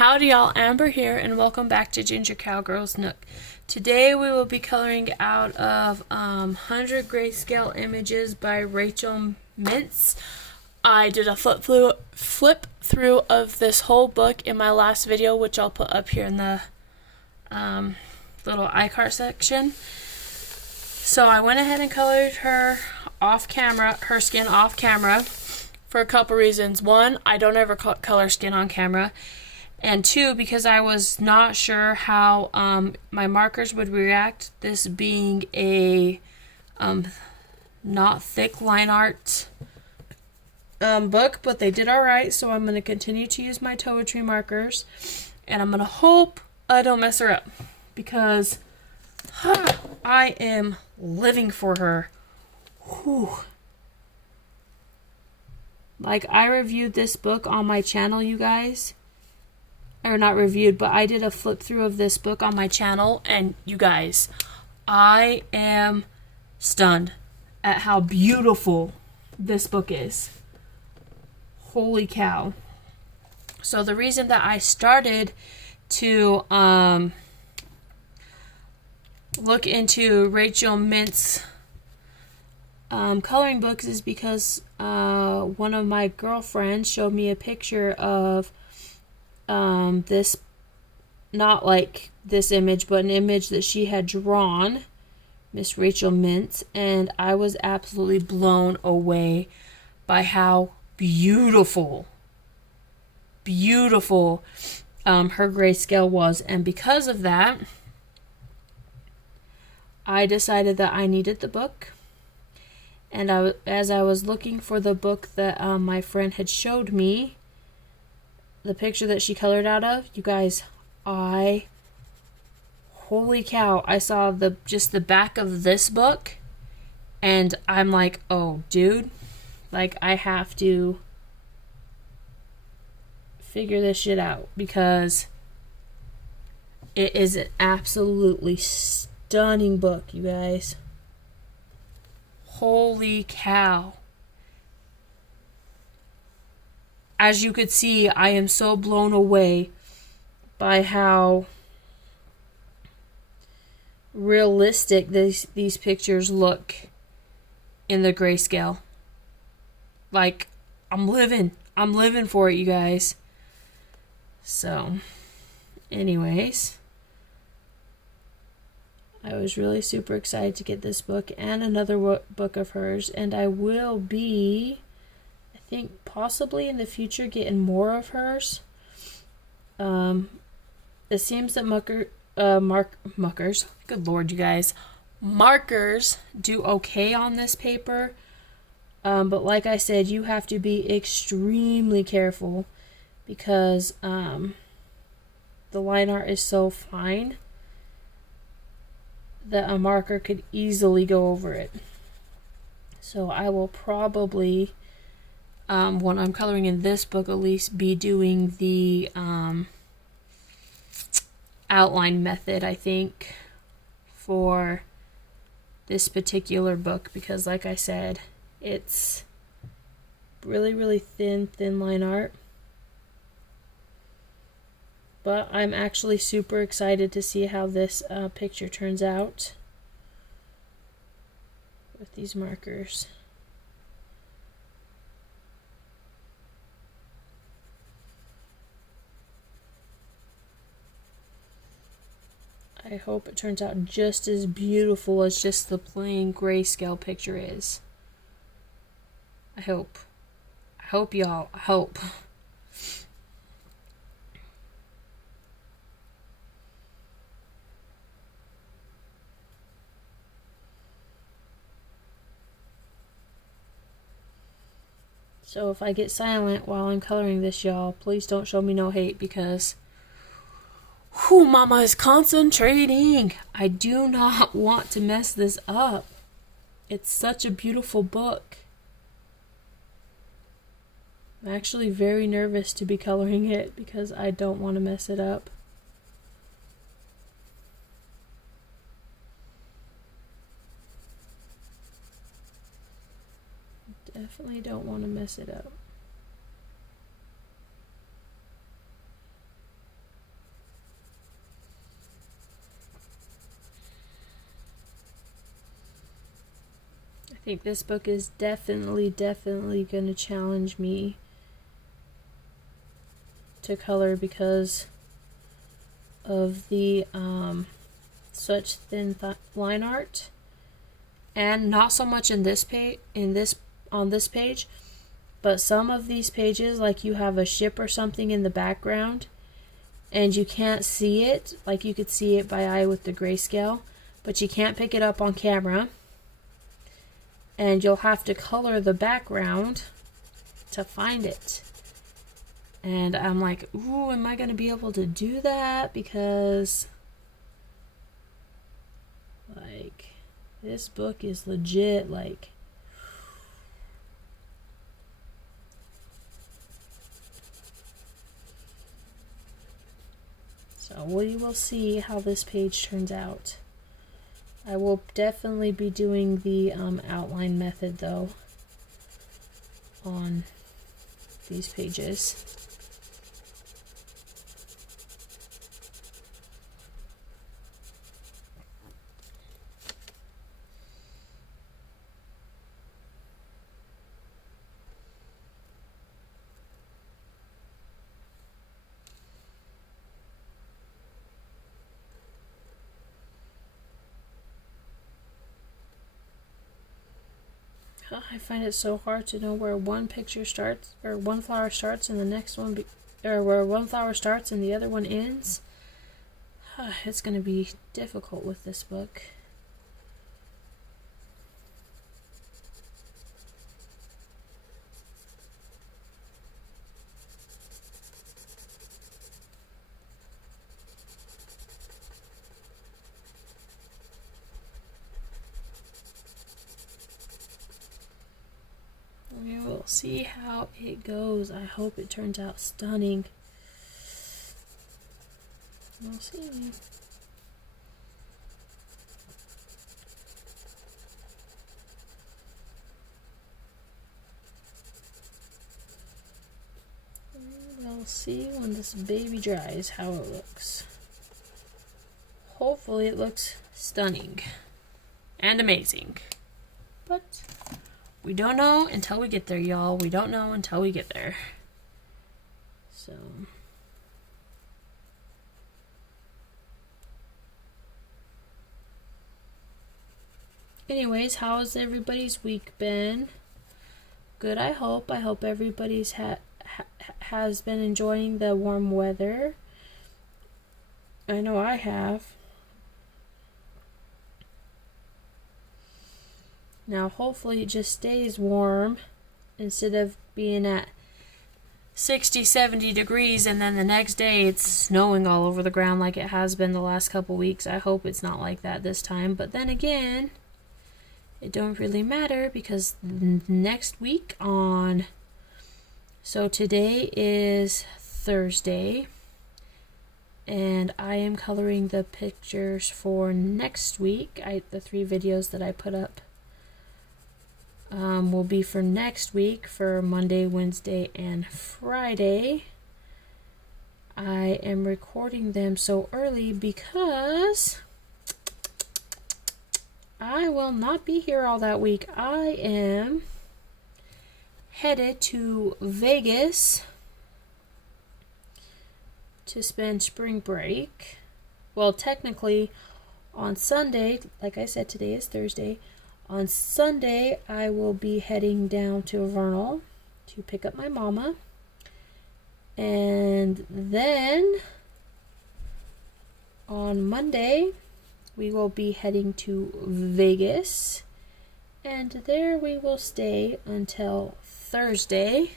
Howdy y'all, Amber here, and welcome back to Ginger Cowgirl's Nook. Today we will be coloring out of 100 Grayscale Images by Rachel Montz. I did a flip through of this whole book in my last video, which I'll put up here in the little iCard section. So I went ahead and colored her skin off camera for a couple reasons. One, I don't ever color skin on camera. And two, because I was not sure how my markers would react, this being a not thick line art book, but they did alright, so I'm going to continue to use my poetry markers, and I'm going to hope I don't mess her up, because I am living for her. Whew. Like, I reviewed this book on my channel, you guys. Or not reviewed, but I did a flip through of this book on my channel, and you guys, I am stunned at how beautiful this book is. Holy cow. So the reason that I started to look into Rachel Montz coloring books is because one of my girlfriends showed me a picture of this, not like this image, but an image that she had drawn, Miss Rachel Montz, and I was absolutely blown away by how beautiful her grayscale was. And because of that, I decided that I needed the book. And as I was looking for the book that my friend had showed me, the picture that she colored out of, you guys, holy cow, I saw just the back of this book, and I'm like, oh, dude, like, I have to figure this shit out, because it is an absolutely stunning book, you guys. Holy cow. As you could see, I am so blown away by how realistic these pictures look in the grayscale. Like, I'm living for it, you guys. So, anyways, I was really super excited to get this book and another book of hers, and I will be, I think, possibly in the future getting more of hers. It seems that markers, good lord, you guys, markers do okay on this paper, but like I said, you have to be extremely careful, because the line art is so fine that a marker could easily go over it. So I will probably, when I'm coloring in this book, at least be doing the outline method, I think, for this particular book, because like I said, it's really thin line art. But I'm actually super excited to see how this picture turns out with these markers. I hope it turns out just as beautiful as just the plain grayscale picture is. I hope. I hope, y'all. I hope. So if I get silent while I'm coloring this, y'all, please don't show me no hate, because Mama is concentrating. I do not want to mess this up. It's such a beautiful book. I'm actually very nervous to be coloring it, because I don't want to mess it up. Definitely don't want to mess it up. I think this book is definitely going to challenge me to color because of the such thin line art, and not so much in this page, on this page, but some of these pages, like you have a ship or something in the background and you can't see it, like you could see it by eye with the grayscale, but you can't pick it up on camera, and you'll have to color the background to find it. And I'm like, ooh, am I going to be able to do that? Because, like, this book is legit, like, so we will see how this page turns out. I will definitely be doing the outline method, though, on these pages. I find it so hard to know where one picture starts, or one flower starts and the next one, or where one flower starts and the other one ends. It's going to be difficult with this book. We will see how it goes. I hope it turns out stunning. We'll see. We'll see when this baby dries how it looks. Hopefully it looks stunning and amazing. But we don't know until we get there, y'all. We don't know until we get there. So, anyways, how's everybody's week been? Good, I hope. I hope everybody's has been enjoying the warm weather. I know I have. Now, hopefully it just stays warm instead of being at 60, 70 degrees and then the next day it's snowing all over the ground like it has been the last couple weeks. I hope it's not like that this time. But then again, it don't really matter because next week on... So today is Thursday, and I am coloring the pictures for next week. The 3 videos that I put up will be for next week, for Monday, Wednesday, and Friday. I am recording them so early because I will not be here all that week. I am headed to Vegas to spend spring break. Well, technically on Sunday, like I said, today is Thursday. On Sunday, I will be heading down to Vernal to pick up my mama. And then on Monday, we will be heading to Vegas. And there we will stay until Thursday.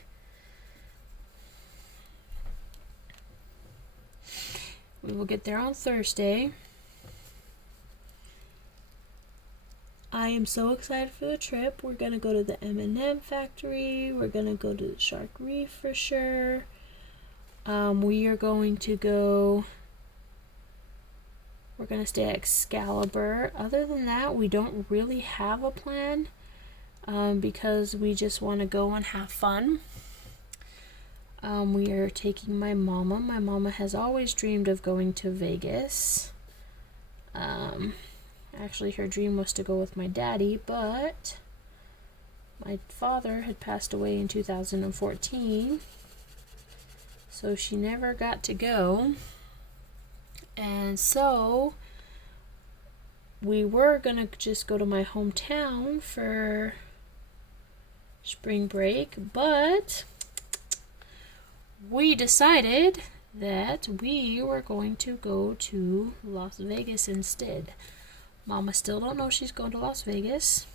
We will get there on Thursday. I am so excited for the trip. We're going to go to the M&M factory. We're going to go to the Shark Reef for sure. We are going to go... We're going to stay at Excalibur. Other than that, we don't really have a plan because we just want to go and have fun. We are taking my mama. My mama has always dreamed of going to Vegas. Actually, her dream was to go with my daddy, but My father had passed away in 2014, so she never got to go. And so we were gonna just go to my hometown for spring break, but we decided that we were going to go to Las Vegas instead. Mama still don't know she's going to Las Vegas.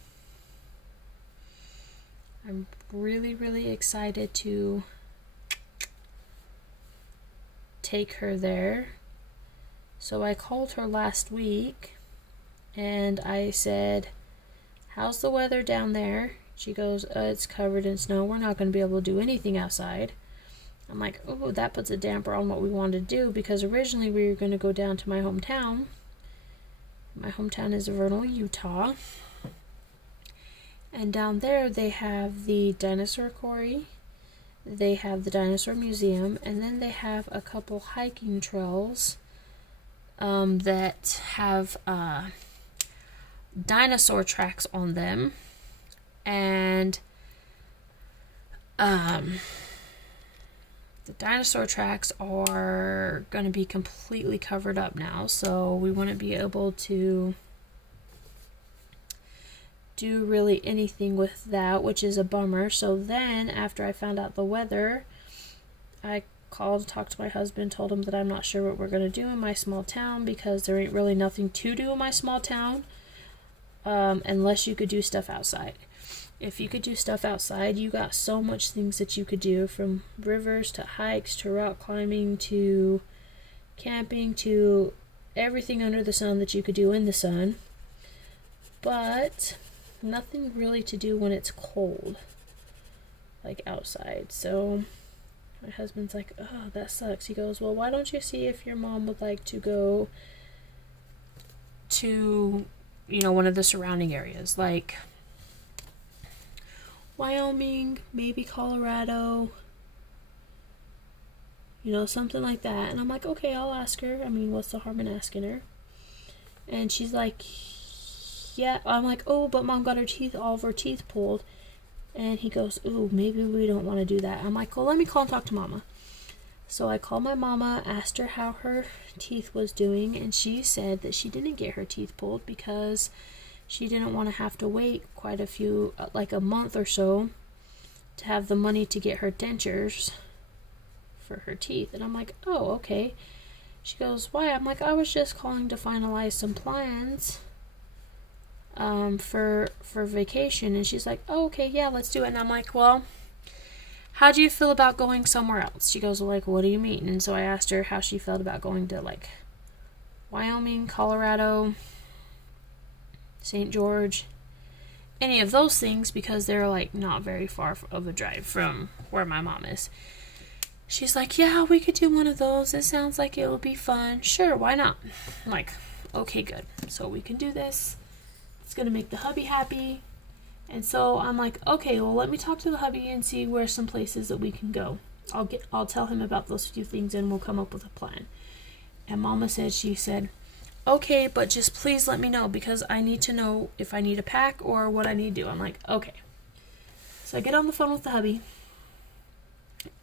I'm really, really excited to take her there. So I called her last week and I said, "How's the weather down there?" She goes, "It's covered in snow. We're not going to be able to do anything outside." I'm like, oh, that puts a damper on what we wanted to do, because originally we were going to go down to my hometown. My hometown is Vernal, Utah. And down there they have the dinosaur quarry, they have the dinosaur museum, and then they have a couple hiking trails that have dinosaur tracks on them. And the dinosaur tracks are going to be completely covered up now, so we wouldn't be able to do really anything with that, which is a bummer. So then, after I found out the weather, I called, talked to my husband, told him that I'm not sure what we're going to do in my small town, because there ain't really nothing to do in my small town, unless you could do stuff outside. If you could do stuff outside, you got so much things that you could do, from rivers to hikes to rock climbing to camping to everything under the sun that you could do in the sun. But nothing really to do when it's cold, like outside. So my husband's like, "Oh, that sucks." He goes, "Well, why don't you see if your mom would like to go to, one of the surrounding areas, like Wyoming, maybe Colorado, something like that." And I'm like, "Okay, I'll ask her. I mean, what's the harm in asking her?" And she's like, "Yeah." I'm like, "Oh, but Mom got all of her teeth pulled." And he goes, "Ooh, maybe we don't want to do that." I'm like, "Well, let me call and talk to Mama." So I called my mama, asked her how her teeth was doing, and she said that she didn't get her teeth pulled because she didn't want to have to wait quite a few, like a month or so, to have the money to get her dentures for her teeth. And I'm like, "Oh, okay." She goes, "Why?" I'm like, "I was just calling to finalize some plans for vacation." And she's like, "Oh, okay, yeah, let's do it." And I'm like, "Well, how do you feel about going somewhere else?" She goes, "Well, like, what do you mean?" And so I asked her how she felt about going to, like, Wyoming, Colorado, St. George, any of those things, because they're, like, not very far of a drive from where my mom is. She's like, "Yeah, we could do one of those. It sounds like it will be fun. Sure, why not?" I'm like, "Okay, good. So we can do this. It's going to make the hubby happy." And so I'm like, "Okay, well, let me talk to the hubby and see where some places that we can go. I'll tell him about those few things and we'll come up with a plan." And Mama said, she said, "Okay, but just please let me know, because I need to know if I need to pack or what I need to do." I'm like, "Okay." So I get on the phone with the hubby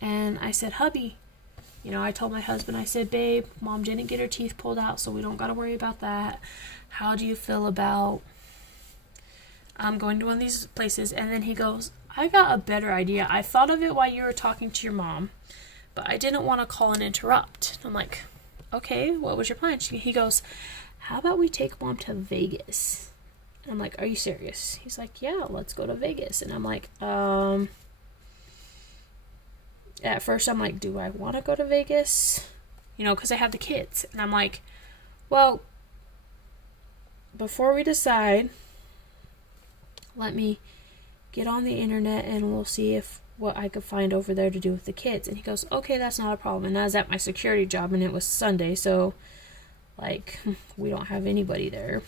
and I said, "Hubby," I told my husband, I said, "Babe, Mom didn't get her teeth pulled out, so we don't got to worry about that. How do you feel about going to one of these places?" And then he goes, "I got a better idea. I thought of it while you were talking to your mom, but I didn't want to call and interrupt." I'm like, "Okay, what was your plan?" He goes, "How about we take Mom to Vegas?" And I'm like, "Are you serious?" He's like, "Yeah, let's go to Vegas." And I'm like, at first I'm like, do I want to go to Vegas? Because I have the kids. And I'm like, well, before we decide, let me get on the internet and we'll see what I could find over there to do with the kids. And he goes, "Okay, that's not a problem." And I was at my security job and it was Sunday, so like we don't have anybody there.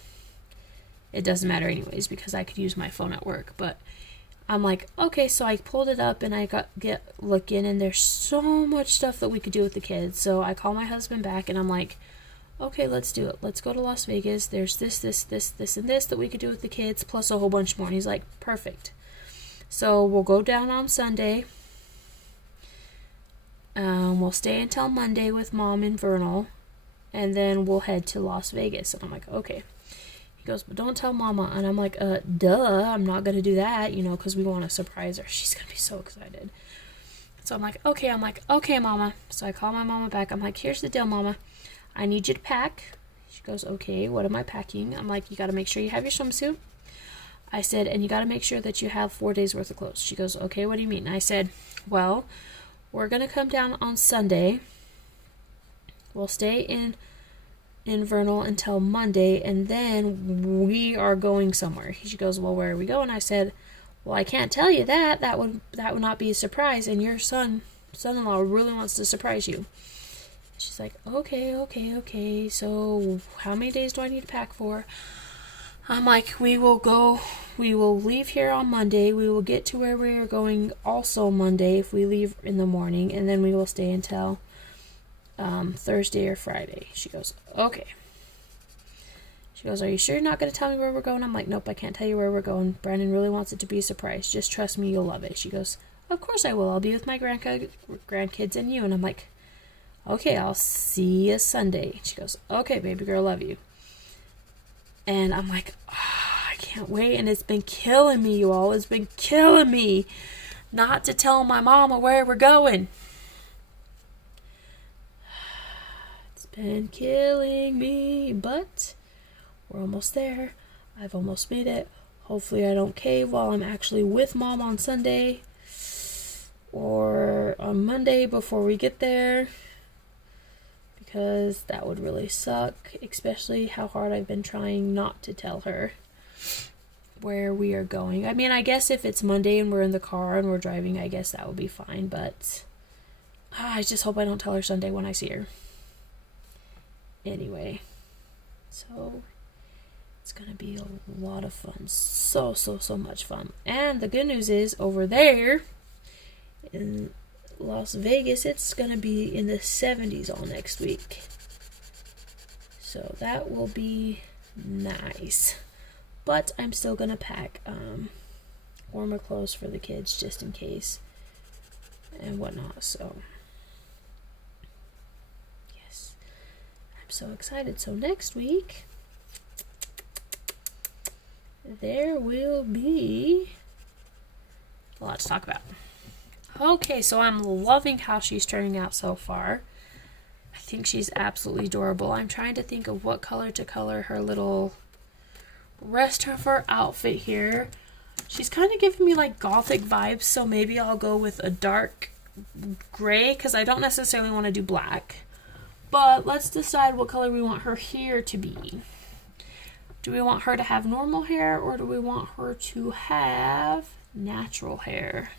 It doesn't matter anyways, because I could use my phone at work. But I'm like, okay, so I pulled it up and I get looking, and there's so much stuff that we could do with the kids. So I call my husband back and I'm like, "Okay, let's do it. Let's go to Las Vegas. There's this, and this that we could do with the kids, plus a whole bunch more." And he's like, "Perfect." So we'll go down on Sunday. We'll stay until Monday with Mom and Vernal, and then we'll head to Las Vegas. And I'm like, okay. He goes, but don't tell Mama. And I'm like, duh, I'm not going to do that, you know, because we want to surprise her. She's going to be so excited. So I'm like, okay, Mama. So I call my mama back. I'm like, here's the deal, Mama. I need you to pack. She goes, okay, what am I packing? I'm like, you got to make sure you have your swimsuit. I said, and you got to make sure that you have 4 days worth of clothes. She goes, okay, what do you mean? I said, well, we're going to come down on Sunday. We'll stay in Vernal until Monday, and then we are going somewhere. She goes, well, where are we going? I said, well, I can't tell you that. That would not be a surprise, and your son-in-law really wants to surprise you. She's like, okay. So how many days do I need to pack for? I'm like, we will leave here on Monday. We will get to where we are going also Monday if we leave in the morning, and then we will stay until Thursday or Friday. She goes, okay. She goes, are you sure you're not going to tell me where we're going? I'm like, nope, I can't tell you where we're going. Brandon really wants it to be a surprise. Just trust me, you'll love it. She goes, of course I will. I'll be with my grandkids and you. And I'm like, okay, I'll see you Sunday. She goes, okay, baby girl, love you. And I'm like, oh, I can't wait. And it's been killing me, you all. It's been killing me not to tell my mama where we're going. It's been killing me, but we're almost there. I've almost made it. Hopefully I don't cave while I'm actually with Mom on Sunday or on Monday before we get there, because that would really suck, especially how hard I've been trying not to tell her where we are going. I mean, I guess if it's Monday and we're in the car and we're driving, I guess that would be fine, but I just hope I don't tell her Sunday when I see her. Anyway, so it's gonna be a lot of fun. So much fun. And the good news is, over there in Las Vegas, it's gonna be in the 70s all next week. So that will be nice. But I'm still gonna pack warmer clothes for the kids just in case and whatnot. So yes, I'm so excited. So next week there will be a lot to talk about. Okay, so I'm loving how she's turning out so far. I think she's absolutely adorable. I'm trying to think of what color to color her little rest of her outfit here. She's kind of giving me like gothic vibes, so maybe I'll go with a dark gray because I don't necessarily want to do black. But let's decide what color we want her hair to be. Do we want her to have normal hair, or do we want her to have natural hair?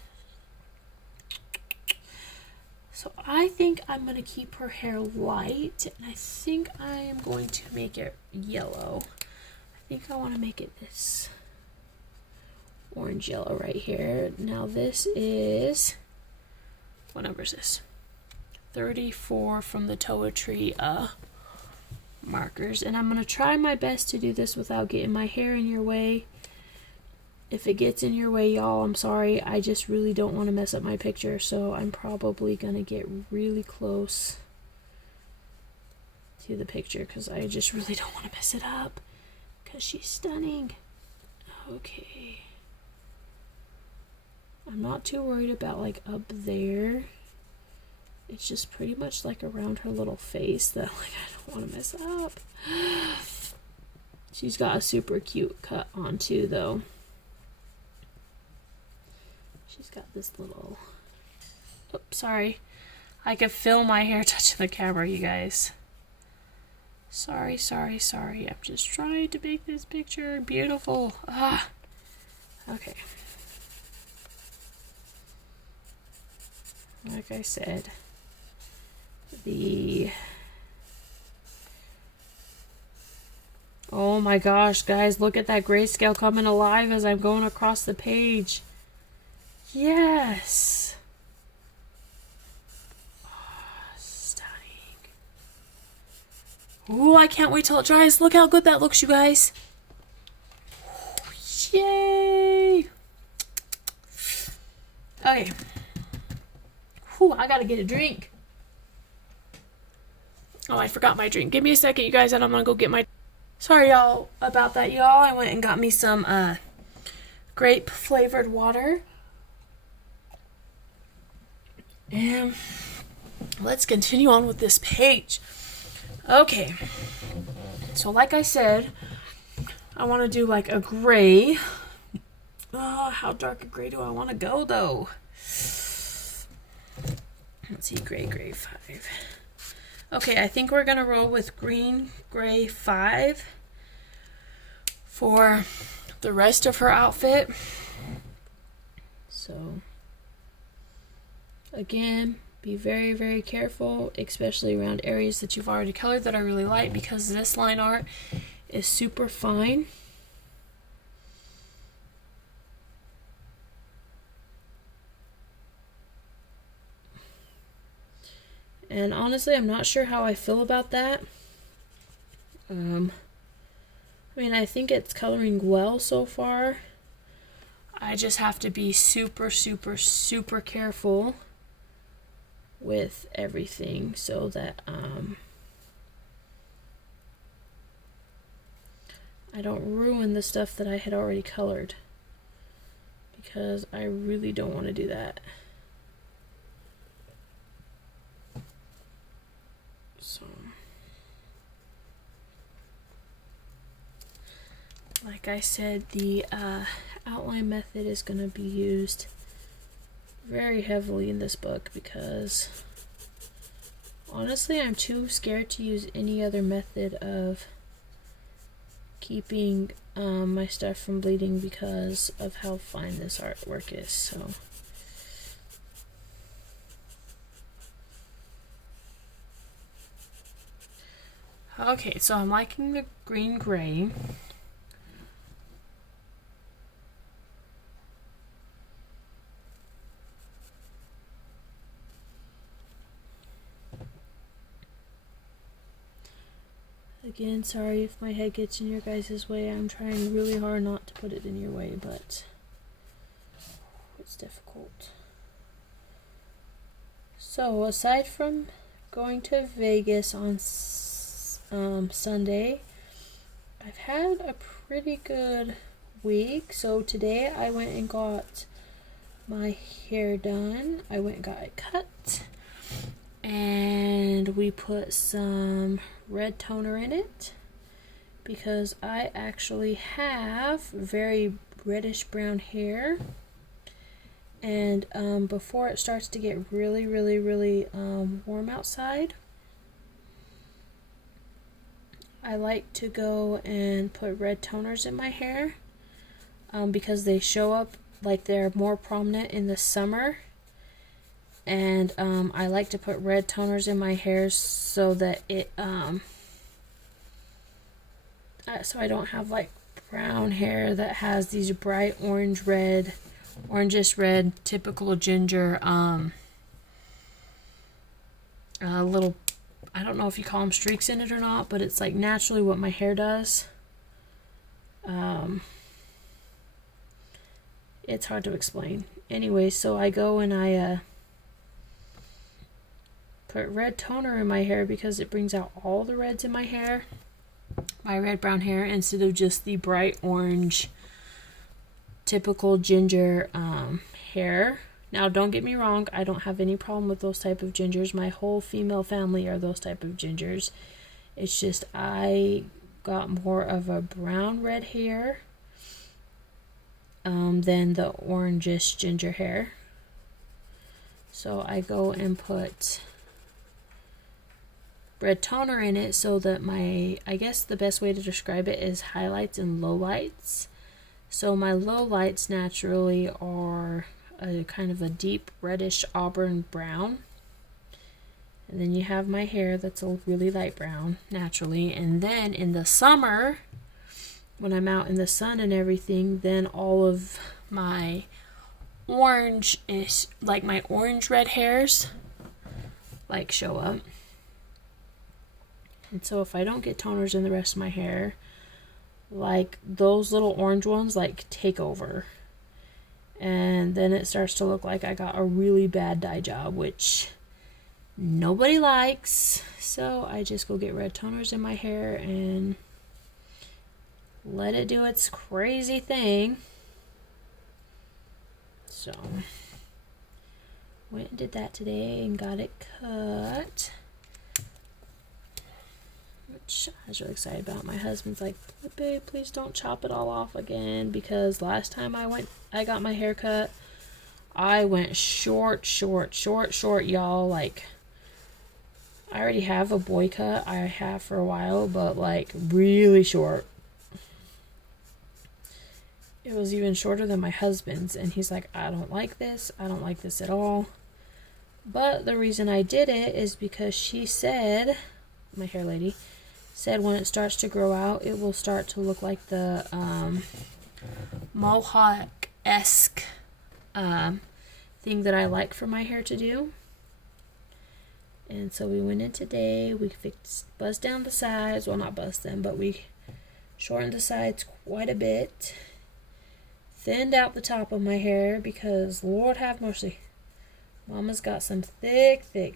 So I think I'm going to keep her hair light, and I think I am going to make it yellow. I think I want to make it this orange yellow right here. Now this is, what number is this? 34 from the Toiletry markers, and I'm going to try my best to do this without getting my hair in your way. If it gets in your way, y'all, I'm sorry. I just really don't want to mess up my picture, so I'm probably going to get really close to the picture because I just really don't want to mess it up because she's stunning. Okay. I'm not too worried about like up there. It's just pretty much like around her little face that like I don't want to mess up. She's got a super cute cut on too, though. She's got this little... Oops, sorry. I can feel my hair touching the camera, you guys. Sorry. I'm just trying to make this picture beautiful. Okay. Like I said, oh my gosh, guys, look at that grayscale coming alive as I'm going across the page. Yes. Oh, stunning. Ooh, I can't wait till it dries. Look how good that looks, you guys. Yay. Okay. Whew, I gotta get a drink. Oh, I forgot my drink. Give me a second, you guys, and I'm gonna go get my... Sorry, y'all, about that, y'all. I went and got me some grape-flavored water. And let's continue on with this page. Okay. So, like I said, I want to do like a gray. Oh, how dark a gray do I want to go, though? Let's see, gray 5. Okay, I think we're going to roll with green, gray 5 for the rest of her outfit. So, again, be very, very careful, especially around areas that you've already colored that are really light, because this line art is super fine. And honestly, I'm not sure how I feel about that. I mean, I think it's coloring well so far. I just have to be super, super, super careful with everything so that I don't ruin the stuff that I had already colored, because I really don't want to do that. So, like I said, the outline method is going to be used very heavily in this book, because honestly, I'm too scared to use any other method of keeping my stuff from bleeding because of how fine this artwork is. So, okay, so I'm liking the green gray. Again, sorry if my head gets in your guys' way. I'm trying really hard not to put it in your way, but it's difficult. So, aside from going to Vegas on Sunday, I've had a pretty good week. So today I went and got my hair done. I went and got it cut, and we put some red toner in it because I actually have very reddish brown hair, and before it starts to get really warm outside, I like to go and put red toners in my hair because they show up, like, they're more prominent in the summer. And I like to put red toners in my hair so that it so I don't have like brown hair that has these bright orangish red, typical ginger little, I don't know if you call them streaks in it or not, but it's like naturally what my hair does. It's hard to explain. Anyway, so I go and I put red toner in my hair because it brings out all the reds in my hair, my red brown hair, instead of just the bright orange typical ginger hair. Now, don't get me wrong, I don't have any problem with those type of gingers. My whole female family are those type of gingers. It's just I got more of a brown red hair than the orangish ginger hair. So I go and put red toner in it so that I guess the best way to describe it is highlights and lowlights. So my lowlights naturally are a kind of a deep reddish auburn brown, and then you have my hair that's a really light brown naturally, and then in the summer when I'm out in the sun and everything, then all of my orange is like my orange red hairs like show up. And so if I don't get toners in the rest of my hair, like those little orange ones like take over. and then it starts to look like I got a really bad dye job, which nobody likes. So I just go get red toners in my hair and let it do its crazy thing. So went and did that today and got it cut, which I was really excited about. My husband's like, babe, please don't chop it all off again, because last time I got my hair cut, I went short, y'all. Like, I already have a boy cut. I have for a while, but like really short. It was even shorter than my husband's, and he's like, I don't like this. I don't like this at all. But the reason I did it is because she said, my hair lady, said when it starts to grow out, it will start to look like the mohawk-esque thing that I like for my hair to do. And so we went in today, we buzzed down the sides, well, not buzzed them, but we shortened the sides quite a bit, thinned out the top of my hair, because Lord have mercy, Mama's got some thick hair.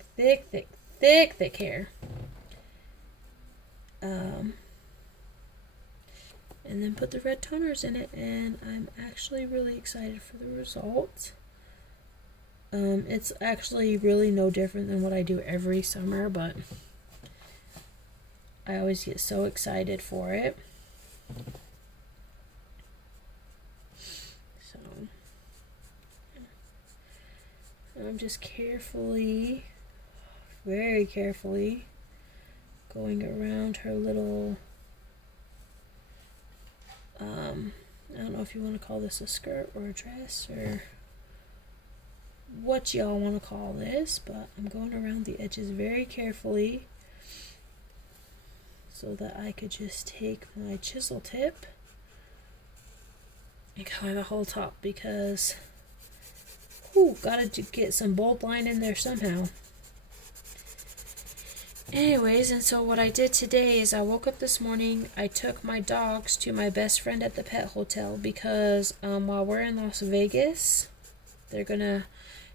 And then put the red toners in it, and I'm actually really excited for the results. It's actually really no different than what I do every summer, but I always get so excited for it. So I'm just carefully, very carefully, going around her little, I don't know if you want to call this a skirt or a dress or what y'all want to call this, but I'm going around the edges very carefully so that I could just take my chisel tip and color the whole top, because gotta get some bold line in there somehow. Anyways, and so what I did today is I woke up this morning, I took my dogs to my best friend at the pet hotel, because while we're in Las Vegas,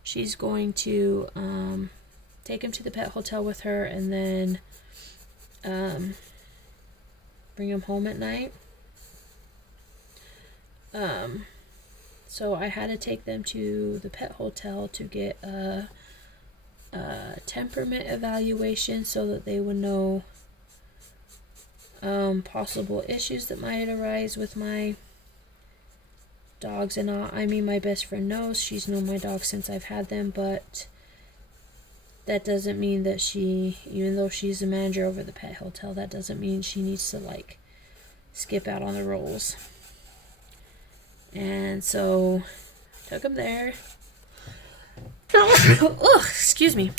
she's going to take him to the pet hotel with her, and then bring him home at night. So I had to take them to the pet hotel to get a temperament evaluation, so that they would know possible issues that might arise with my dogs. And I mean, my best friend knows, she's known my dogs since I've had them, but that doesn't mean that even though she's the manager over the pet hotel, that doesn't mean she needs to like skip out on the rules. And so took him there. Ugh, excuse me.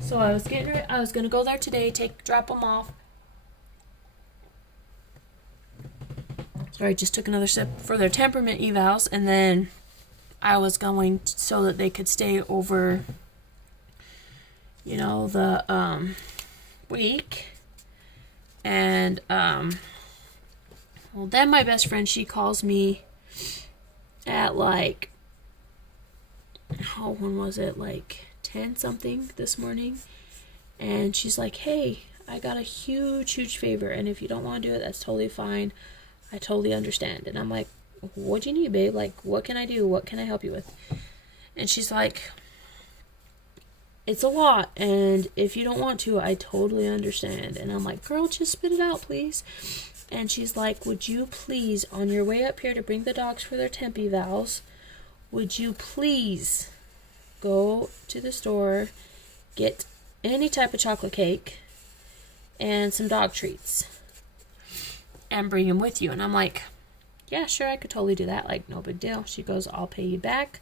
So I was gonna go there today, drop them off. Sorry, just took another sip for their temperament evals, and then I was going so that they could stay over, the week. And well, then my best friend, she calls me at like, when was it, like 10 something this morning, and she's like, hey, I got a huge favor, and if you don't want to do it, that's totally fine. I totally understand. And I'm like, what do you need, babe? Like, what can I do? What can I help you with? And she's like, it's a lot, and if you don't want to, I totally understand. And I'm like, girl, just spit it out, please. And she's like, would you please, on your way up here to bring the dogs for their temp evals, would you please go to the store, get any type of chocolate cake and some dog treats, and bring them with you? And I'm like, yeah, sure, I could totally do that. Like, no big deal. She goes, I'll pay you back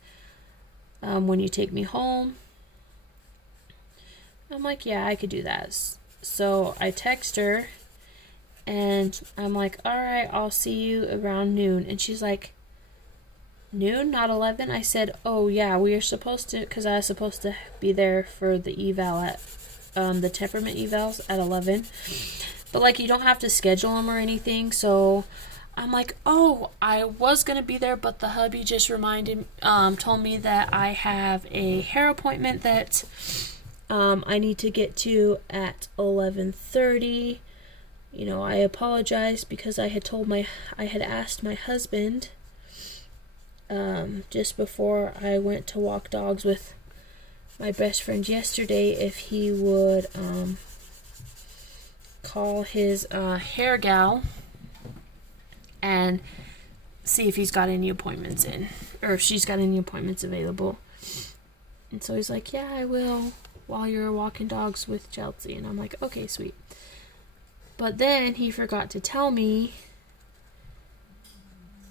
when you take me home. I'm like, yeah, I could do that. So I text her, and I'm like, all right, I'll see you around noon. And she's like, noon, not 11? I said, oh yeah, we are supposed to, because I was supposed to be there for the eval at the temperament evals at 11, but like, you don't have to schedule them or anything. So I'm like, oh, I was going to be there, but the hubby just told me that I have a hair appointment that I need to get to at 11:30. You know, I apologize because I had asked my husband just before I went to walk dogs with my best friend yesterday if he would call his hair gal and see if he's got any appointments in, or if she's got any appointments available. And so he's like, yeah, I will, while you're walking dogs with Chelsea. And I'm like, okay, sweet. But then he forgot to tell me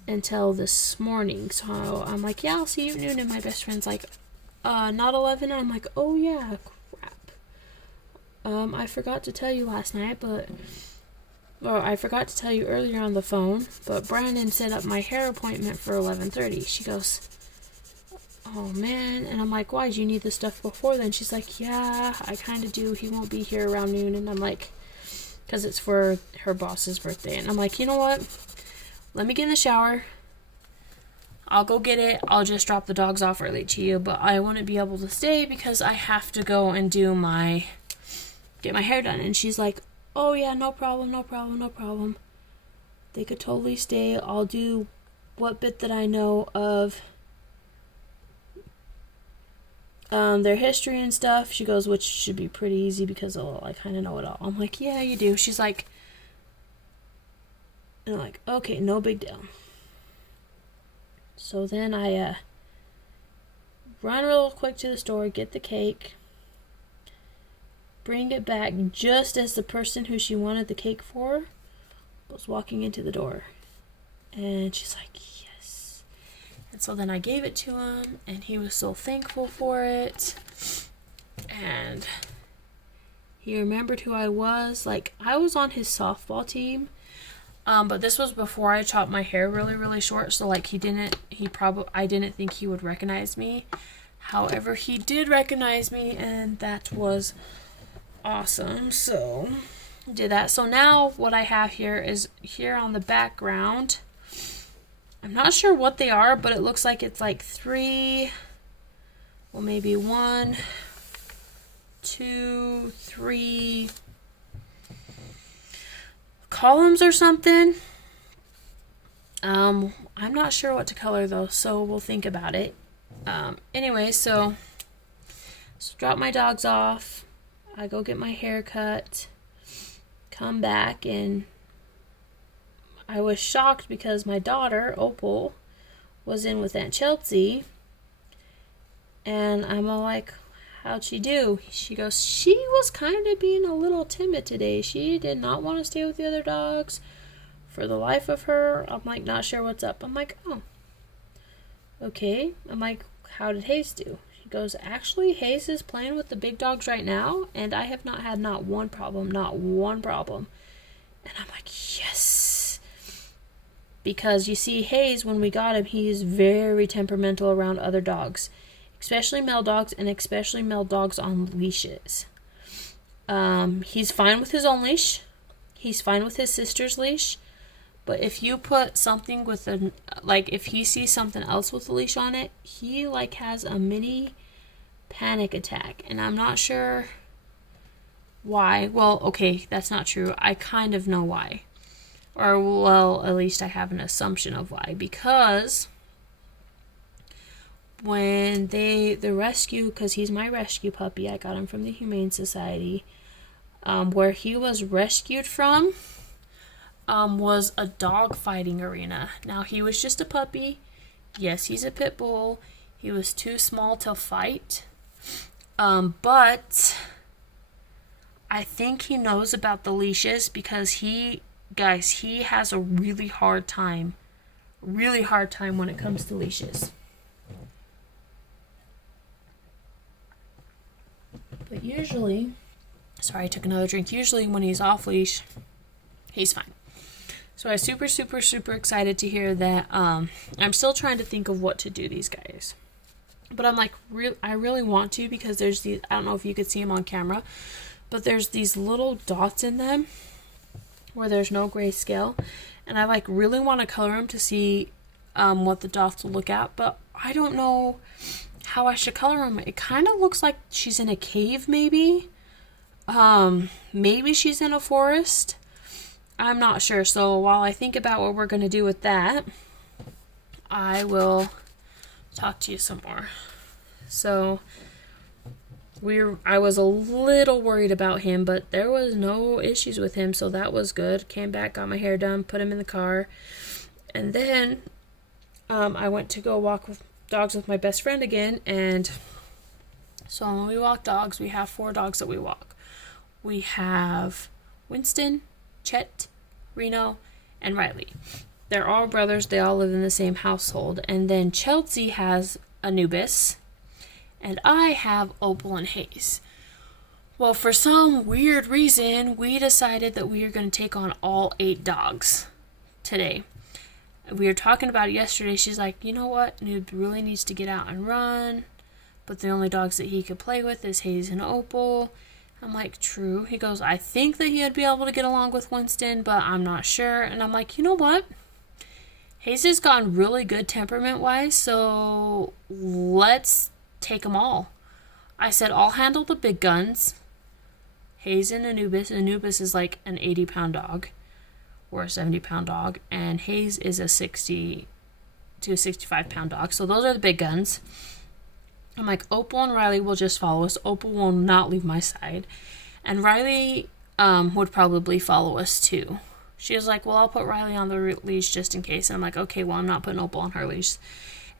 until this morning. So I'm like, yeah, I'll see you at noon. And my best friend's like, not 11. I'm like, oh yeah, crap. I forgot to tell you last night, I forgot to tell you earlier on the phone, but Brandon set up my hair appointment for 11:30. She goes, oh man. And I'm like, why, did you need the stuff before then? She's like, yeah, I kind of do. He won't be here around noon. And I'm like, because it's for her boss's birthday. And I'm like, you know what? Let me get in the shower. I'll go get it. I'll just drop the dogs off early to you, but I wouldn't be able to stay because I have to go and get my hair done. And she's like, oh yeah, no problem. They could totally stay. I'll do what bit that I know of their history and stuff. She goes, which should be pretty easy because I kind of know it all. I'm like, yeah, you do. She's like, and I'm like, okay, no big deal. So then I run real quick to the store, get the cake, bring it back just as the person who she wanted the cake for was walking into the door. And she's like, yes. And so then I gave it to him, and he was so thankful for it. And he remembered who I was. Like, I was on his softball team. But this was before I chopped my hair really, really short. So, like, I didn't think he would recognize me. However, he did recognize me, and that was awesome. So, did that. So now what I have here is here on the background. I'm not sure what they are, but it looks like it's like 3, well, maybe 1, 2, 3 columns or something. I'm not sure what to color though, so we'll think about it. Anyway, so drop my dogs off. I go get my hair cut, come back, and I was shocked because my daughter, Opal, was in with Aunt Chelsea. And I'm all like, how'd she do? She goes, she was kind of being a little timid today. She did not want to stay with the other dogs for the life of her. I'm like, not sure what's up. I'm like, oh, okay. I'm like, how did Hayes do? She goes, actually, Hayes is playing with the big dogs right now, and I have not had not one problem. And I'm like, yes. Because you see, Hayes, when we got him, he's very temperamental around other dogs, especially male dogs, and especially male dogs on leashes. He's fine with his own leash. He's fine with his sister's leash. But if you put something with if he sees something else with a leash on it, he has a mini panic attack. And I'm not sure why. Well, okay, that's not true. I kind of know why. Or, well, at least I have an assumption of why. Because when the rescue, because he's my rescue puppy, I got him from the Humane Society, where he was rescued from was a dog fighting arena. Now, he was just a puppy. Yes, he's a pit bull. He was too small to fight. But I think he knows about the leashes because he has a really hard time when it comes to leashes. But usually, sorry, I took another drink. Usually when he's off leash, he's fine. So I was super, super, super excited to hear that. I'm still trying to think of what to do these guys. But I'm like, I really want to, because there's these, I don't know if you could see them on camera, but there's these little dots in them where there's no grayscale. and I like really want to color him to see what the dots will look at, but I don't know how I should color him. It kind of looks like she's in a cave, maybe. Maybe she's in a forest. I'm not sure. So while I think about what we're going to do with that, I will talk to you some more. So I was a little worried about him, but there was no issues with him, so that was good. Came back, got my hair done, put him in the car, and then I went to go walk with dogs with my best friend again. And so when we walk dogs, we have 4 dogs that we walk. We have Winston, Chet, Reno, and Riley. They're all brothers. They all live in the same household. And then Chelsea has Anubis, and I have Opal and Hayes. Well, for some weird reason, we decided that we are going to take on all 8 dogs today. We were talking about it yesterday. She's like, you know what? Noob really needs to get out and run, but the only dogs that he could play with is Hayes and Opal. I'm like, true. He goes, I think that he'd be able to get along with Winston, but I'm not sure. And I'm like, you know what? Hayes has gotten really good temperament-wise, so let's take them all. I said, I'll handle the big guns. Hayes and Anubis. Anubis is like an 80-pound dog or a 70-pound dog, and Hayes is a 60 to a 65-pound dog. So those are the big guns. I'm like, Opal and Riley will just follow us. Opal will not leave my side. And Riley would probably follow us too. She was like, well, I'll put Riley on the leash just in case. And I'm like, okay, well, I'm not putting Opal on her leash.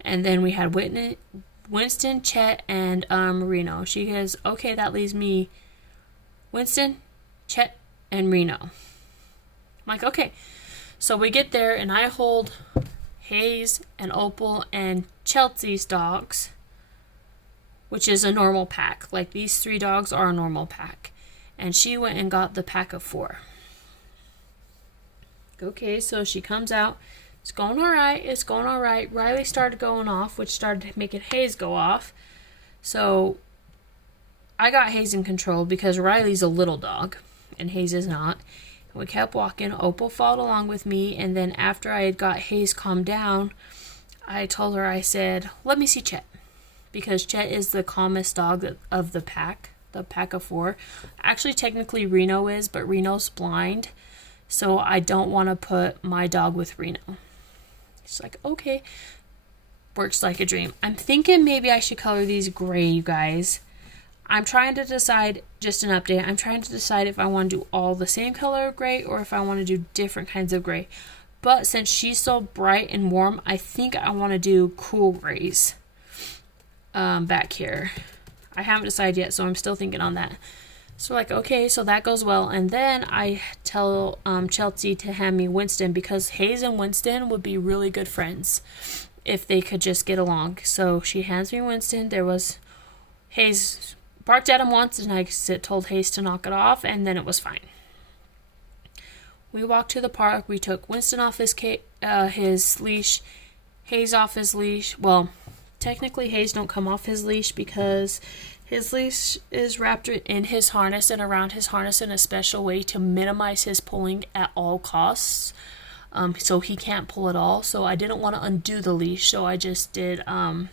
And then we had Winston, Chet, and Reno. She goes, okay, that leaves me Winston, Chet, and Reno. I'm like, okay. So we get there, and I hold Hayes and Opal and Chelsea's dogs, which is a normal pack. Like, these 3 dogs are a normal pack. And she went and got the pack of 4. Okay, so she comes out. It's going all right. It's going all right. Riley started going off, which started making Hayes go off. So I got Hayes in control because Riley's a little dog and Hayes is not. And we kept walking. Opal followed along with me. And then after I had got Hayes calmed down, I told her, I said, let me see Chet. Because Chet is the calmest dog of the pack of 4. Actually, technically Reno is, but Reno's blind. So I don't want to put my dog with Reno. She's like, okay. Works like a dream. I'm thinking maybe I should color these gray, you guys. I'm trying to decide, just an update, I'm trying to decide if I want to do all the same color of gray or if I want to do different kinds of gray. But since she's so bright and warm, I think I want to do cool grays back here. I haven't decided yet, so I'm still thinking on that. So like, okay, so that goes well. And then I tell Chelsea to hand me Winston because Hayes and Winston would be really good friends if they could just get along. So she hands me Winston. There was Hayes barked at him once, and I told Hayes to knock it off, and then it was fine. We walked to the park. We took Winston off his leash, Hayes off his leash. Well, technically Hayes don't come off his leash because his leash is wrapped in his harness and around his harness in a special way to minimize his pulling at all costs. So he can't pull at all. So I didn't want to undo the leash, so I just did, I'm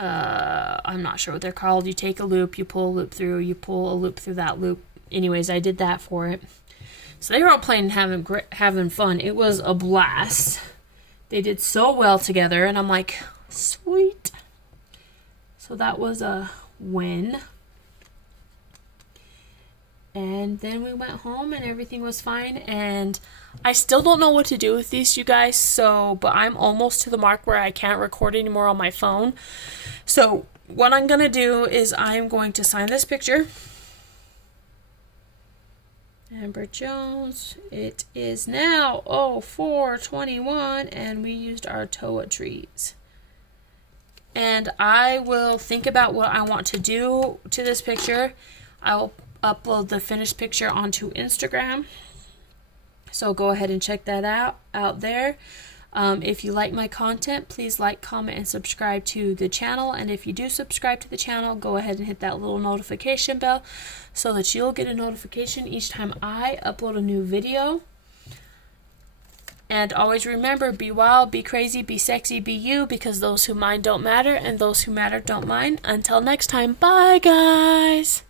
not sure what they're called. You take a loop, you pull a loop through, you pull a loop through that loop. Anyways, I did that for it. So they were all playing and having fun. It was a blast. They did so well together, and I'm like, sweet. So that was a win. And then we went home and everything was fine. And I still don't know what to do with these, you guys. But I'm almost to the mark where I can't record anymore on my phone. So what I'm going to do is I'm going to sign this picture. Amber Jones. It is now 04:21 and we used our Toa trees. And I will think about what I want to do to this picture. I will upload the finished picture onto Instagram. So go ahead and check that out there. If you like my content, please like, comment, and subscribe to the channel. And if you do subscribe to the channel, go ahead and hit that little notification bell so that you'll get a notification each time I upload a new video. And always remember, be wild, be crazy, be sexy, be you, because those who mind don't matter, and those who matter don't mind. Until next time, bye guys!